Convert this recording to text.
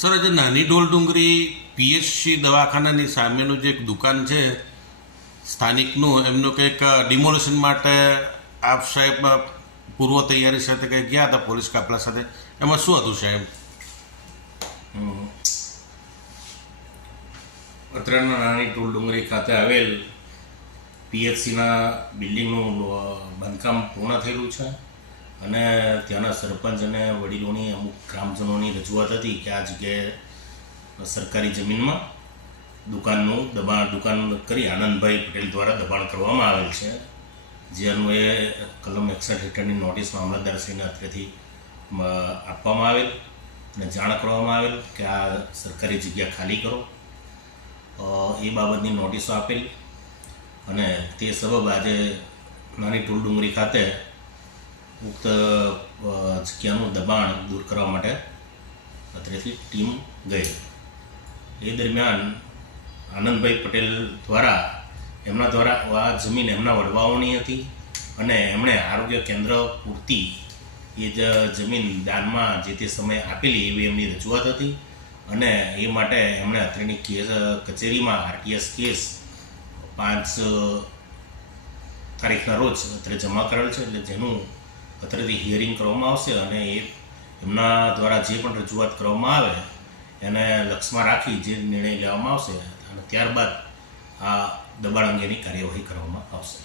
Sir, આજે નાની ઢોલ ડુંગરી પીએચસી દવાખાનાની સામેનું જે એક દુકાન છે સ્થાનિકનું, એમનું કંઈક ડિમોલિશન માટે આપ સાહેબ પૂર્વ તૈયારી સાથે કંઈક ગયા હતા પોલીસ કાફલા સાથે, એમાં શું હતું સાહેબ? અત્રેના નાની ઢોલ ડુંગરી ખાતે આવેલ પીએચસીના બિલ્ડિંગનું બાંધકામ પૂર્ણ થયેલું છે અને ત્યાંના સરપંચ અને વડીલોની અમુક ગ્રામજનોની રજૂઆત હતી કે આ જગ્યાએ સરકારી જમીનમાં દુકાન કરી આનંદભાઈ પટેલ દ્વારા દબાણ કરવામાં આવેલ છે, જે અન્વયે કલમ 61 હેઠળની નોટિસ મામલતદારશ્રીને અત્રેથી આપવામાં આવેલ અને જાણ કરવામાં આવેલ કે આ સરકારી જગ્યા ખાલી કરો. એ બાબતની નોટિસો આપેલ અને તે સબબ આજે નાની ઢોલ ડુંગરી ખાતે ઉક્ત જગ્યાનું દબાણ દૂર કરવા માટે અત્રેથી ટીમ ગઈ. એ દરમિયાન આનંદભાઈ પટેલ એમના દ્વારા આ જમીન એમના વડવાઓની હતી અને એમણે આરોગ્ય કેન્દ્ર પૂરતી એ જ જમીન દાનમાં જે તે સમયે આપેલી એવી એમની રજૂઆત હતી અને એ માટે એમણે અત્રેની કચેરીમાં RTS કેસ 5 તારીખના રોજ અત્રે જમા કરેલ છે, એટલે જેનું અત્રેથી હિયરિંગ કરવામાં આવશે અને એ એમના દ્વારા જે પણ રજૂઆત કરવામાં આવે એને લક્ષમાં રાખી જે નિર્ણય લેવામાં આવશે અને ત્યારબાદ આ દબાણ અંગેની કાર્યવાહી કરવામાં આવશે.